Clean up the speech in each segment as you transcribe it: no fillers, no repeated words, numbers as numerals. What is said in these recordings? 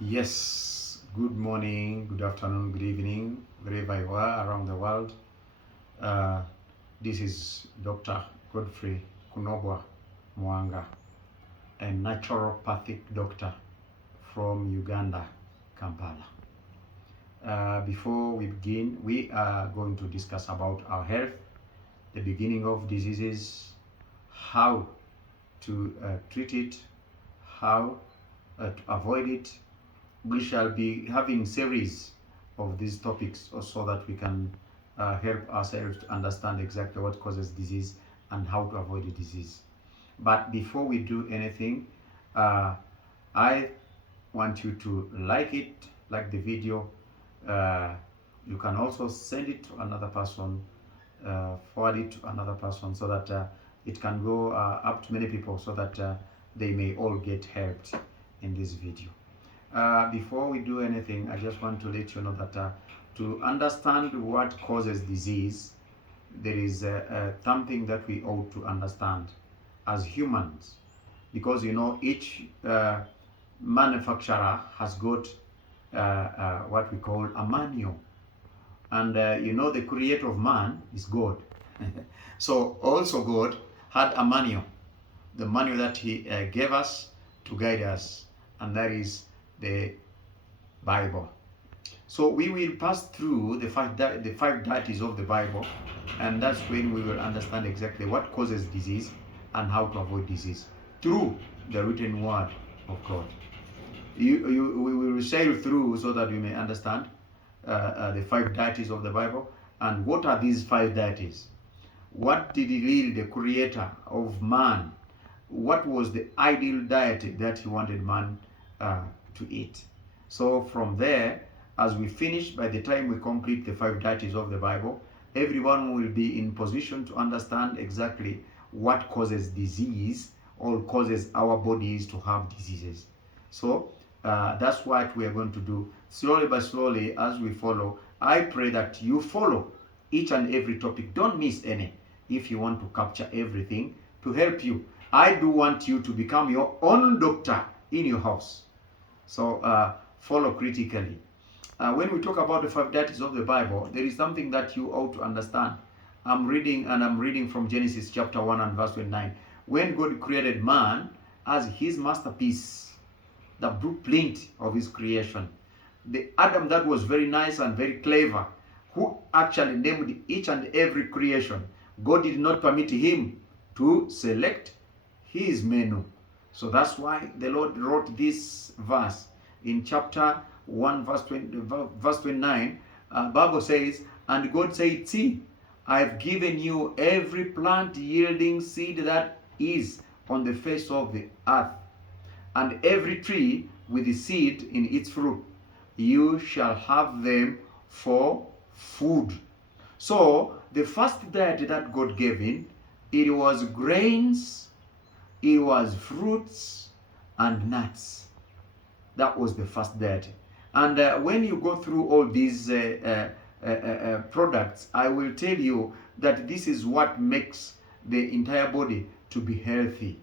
Yes, good morning, good afternoon, good evening, wherever you are around the world. Uh, this is Dr. Godfrey Kunobwa Muwanga, a naturopathic doctor from Uganda, Kampala. Before we begin, we are going to discuss about our health, the beginning of diseases, how to treat it, how to avoid it. We shall be having series of these topics so that we can help ourselves to understand exactly what causes disease and how to avoid the disease. But before we do anything, uh, I want you to like the video. Uh, you can also send it to another person, forward it to another person so that it can go up to many people so that they may all get helped in this video. Before we do anything, I just want to let you know that to understand what causes disease, there is something that we ought to understand as humans, because each manufacturer has got what we call a manual, and the creator of man is God. So also God had a manual, the manual that He gave us to guide us, and that is the Bible. So we will pass through the five deities of the Bible, and that's when we will understand exactly what causes disease and how to avoid disease through the written word of God. We will sail through so that we may understand the five deities of the Bible. And what are these five deities? What did really the creator of man, what was the ideal diet that he wanted man to eat? So from there, as we finish, by the time we complete the five deities of the Bible, everyone will be in position to understand exactly what causes disease or causes our bodies to have diseases. So that's what we are going to do slowly by slowly as we follow. I pray that you follow each and every topic. Don't miss any if you want to capture everything to help you. I do want you to become your own doctor in your house. So follow critically. When we talk about the five deities of the Bible, there is something that you ought to understand. I'm reading from Genesis chapter 1 and verse 29. When God created man as his masterpiece, the blueprint of his creation, the Adam that was very nice and very clever, who actually named each and every creation, God did not permit him to select his menu. So that's why the Lord wrote this verse in chapter 1 verse 29. Bible says, and God said, see, I've given you every plant yielding seed that is on the face of the earth, and every tree with the seed in its fruit. You shall have them for food. So the first diet that God gave in, it was grains, it was fruits and nuts. That was the first diet. And when you go through all these products, I will tell you that this is what makes the entire body to be healthy.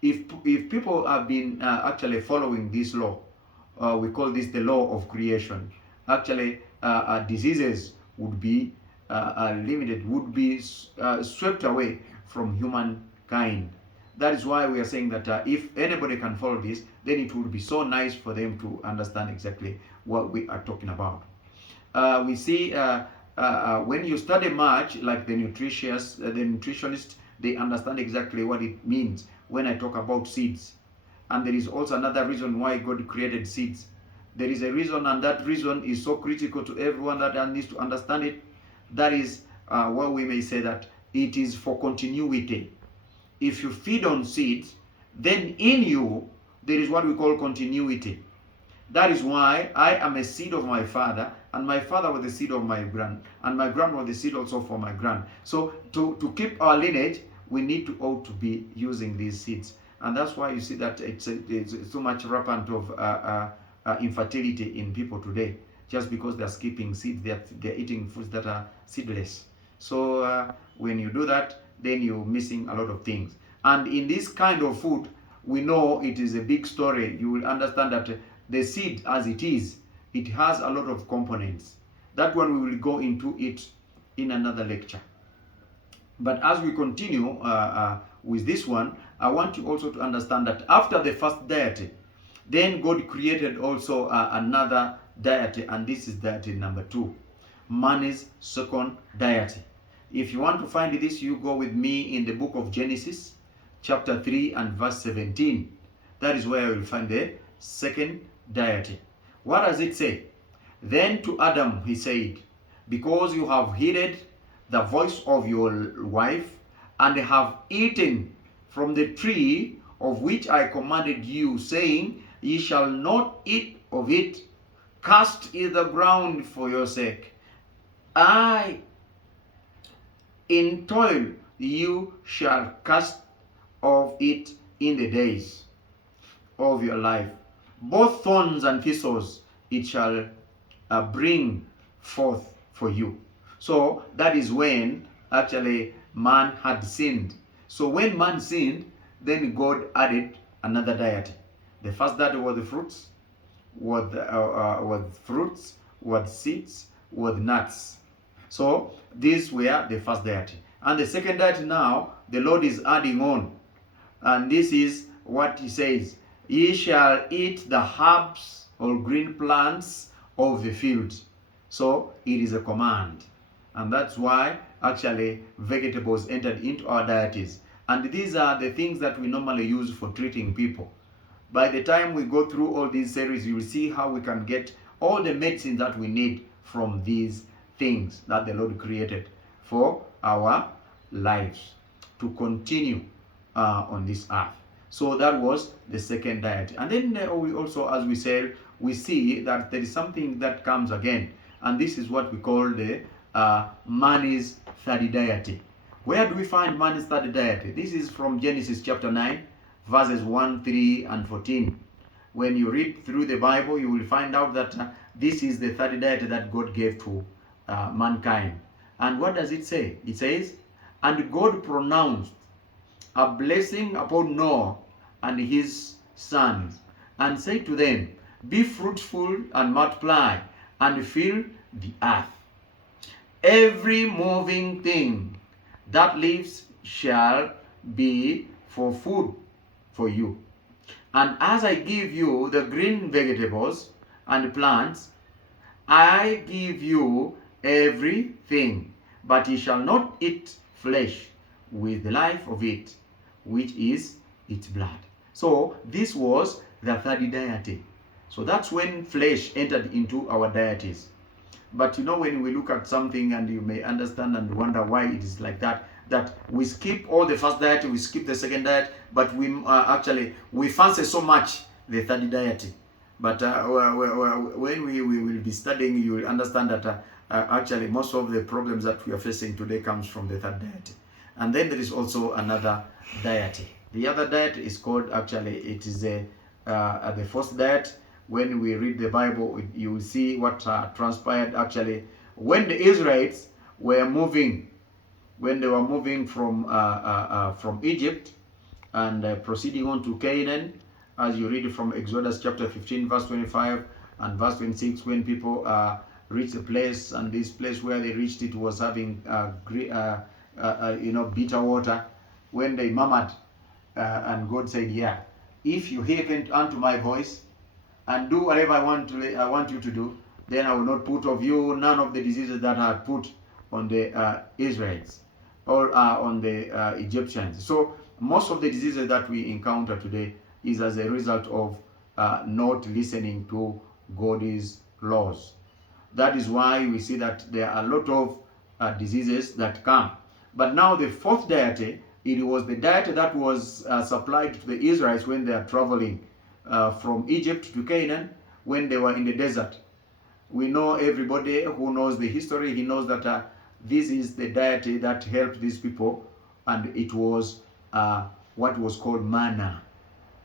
If people have been actually following this law, we call this the law of creation. Actually, diseases would be limited, would be swept away from humankind. That is why we are saying that if anybody can follow this, then it would be so nice for them to understand exactly what we are talking about. We see when you study much, like the nutritionist, they understand exactly what it means when I talk about seeds. And there is also another reason why God created seeds. There is a reason, and that reason is so critical to everyone that needs to understand it. That is what we may say that it is for continuity. If you feed on seeds, then in you there is what we call continuity. That is why I am a seed of my father, and my father was the seed of my grand, and my grand was the seed also for my grand. So to keep our lineage, we need to ought to be using these seeds. And that's why you see that it's so much rampant of infertility in people today, just because they're skipping seeds, they're eating foods that are seedless. So when you do that, then you're missing a lot of things. And in this kind of food, we know it is a big story. You will understand that the seed as it is, it has a lot of components. That one we will go into it in another lecture. But as we continue with this one, I want you also to understand that after the first deity, then God created also another deity, and this is deity number 2, man's second deity. If you want to find this, you go with me in the book of Genesis, chapter 3 and verse 17. That is where you will find the second deity. What does it say? Then to Adam he said, because you have heeded the voice of your wife, and have eaten from the tree of which I commanded you, saying, ye shall not eat of it, cast in the ground for your sake. I, in toil, you shall cast of it in the days of your life. Both thorns and thistles it shall bring forth for you. So that is when actually man had sinned. So when man sinned, then God added another deity. The first deity was the fruits, was seeds, was nuts. So these were the first deity. And the second deity now, the Lord is adding on. And this is what he says. Ye shall eat the herbs or green plants of the field. So it is a command. And that's why actually vegetables entered into our deities. And these are the things that we normally use for treating people. By the time we go through all these series, you will see how we can get all the medicine that we need from these things that the Lord created for our lives to continue on this earth. So that was the second deity. And then we also, as we said, we see that there is something that comes again. And this is what we call the man's third deity. Where do we find man's third deity? This is from Genesis chapter 9, verses 1, 3, and 14. When you read through the Bible, you will find out that this is the third deity that God gave to mankind. And what does it say? It says, and God pronounced a blessing upon Noah and his sons, and said to them, be fruitful and multiply, and fill the earth. Every moving thing that lives shall be for food for you. And as I give you the green vegetables and plants, I give you everything, but ye shall not eat flesh with the life of it, which is its blood. So this was the third deity. So that's when flesh entered into our deities. But you know, when we look at something, and you may understand and wonder why it is like that, that we skip all the first deity, we skip the second deity, but we fancy so much the third deity. But when we will be studying, you will understand that actually most of the problems that we are facing today comes from the third deity. And then there is also another deity. The other deity is called, actually, it is the first deity. When we read the Bible, you will see what transpired actually when the Israelites were moving, when they were moving from Egypt and proceeding on to Canaan, as you read from Exodus chapter 15, verse 25 and verse 26, when people reached a place, and this place where they reached, it was having bitter water. When they murmured, and God said, yeah, if you hearken unto my voice and do whatever I want you to do, then I will not put of you none of the diseases that I had put on the Israelites or on the Egyptians. So most of the diseases that we encounter today is as a result of not listening to God's laws. That is why we see that there are a lot of diseases that come. But now the fourth deity, it was the deity that was supplied to the Israelites when they are traveling from Egypt to Canaan, when they were in the desert. We know, everybody who knows the history, he knows that this is the deity that helped these people, and it was what was called manna.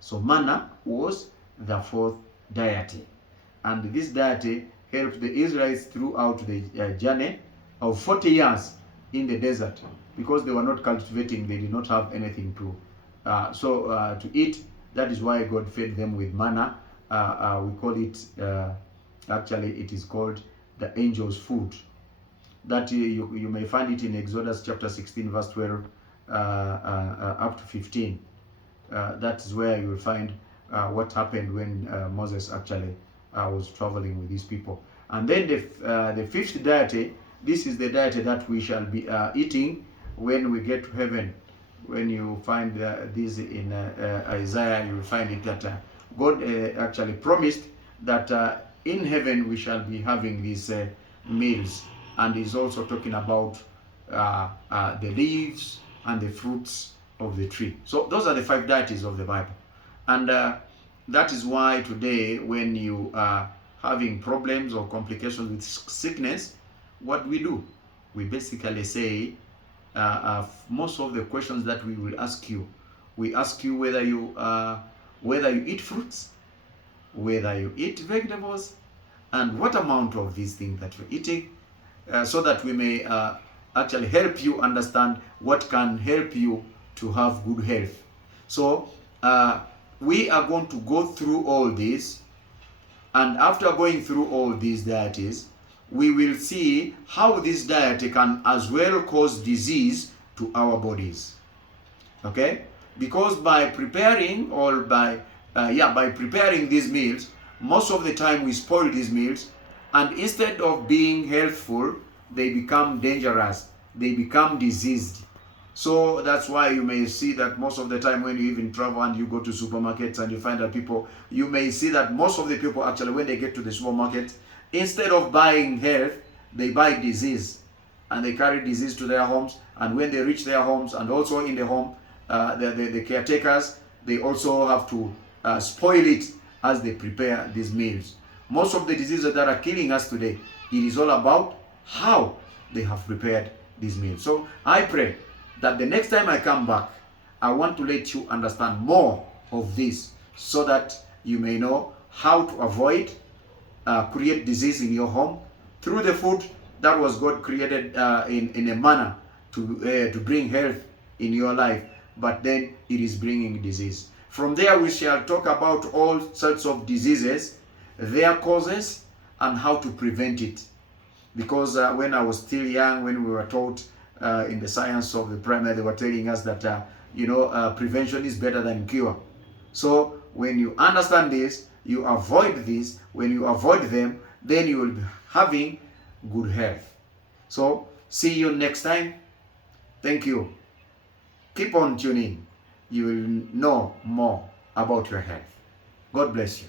So manna was the fourth deity, and this deity helped the Israelites throughout the journey of 40 years in the desert, because they were not cultivating, they did not have anything to eat. That is why God fed them with manna we call it, actually it is called the angel's food. That you may find it in Exodus chapter 16 verse 12 up to 15. That is where you will find what happened when Moses actually was traveling with these people. And then the fifth deity, this is the deity that we shall be eating when we get to heaven. When you find this in Isaiah, you will find it that God actually promised that in heaven we shall be having these meals. And he's also talking about the leaves and the fruits of the tree. So those are the 5 deities of the Bible. And that is why today, when you are having problems or complications with sickness, what do? We basically say, most of the questions that we will ask you, we ask you whether you eat fruits, whether you eat vegetables, and what amount of these things that you're eating, so that we may actually help you understand what can help you to have good health. So we are going to go through all this, and after going through all these deities, we will see how this deity can as well cause disease to our bodies. Okay? Because by preparing, or by preparing these meals, most of the time we spoil these meals, and instead of being healthful, they become dangerous, they become diseased. So that's why you may see that most of the time when you even travel and you go to supermarkets and you find that people, you may see that most of the people actually, when they get to the supermarket, instead of buying health, they buy disease, and they carry disease to their homes. And when they reach their homes, and also in the home, the caretakers, they also have to spoil it as they prepare these meals. Most of the diseases that are killing us today, it is all about how they have prepared these meals. So I pray that the next time I come back, I want to let you understand more of this, so that you may know how to avoid create disease in your home through the food that was God created in a manner to bring health in your life, but then it is bringing disease. From there we shall talk about all sorts of diseases, their causes, and how to prevent it. Because when I was still young, when we were taught in the science of the primary, they were telling us that prevention is better than cure. So when you understand this, you avoid this. When you avoid them, then you will be having good health. So see you next time. Thank you. Keep on tuning. You will know more about your health. God bless you.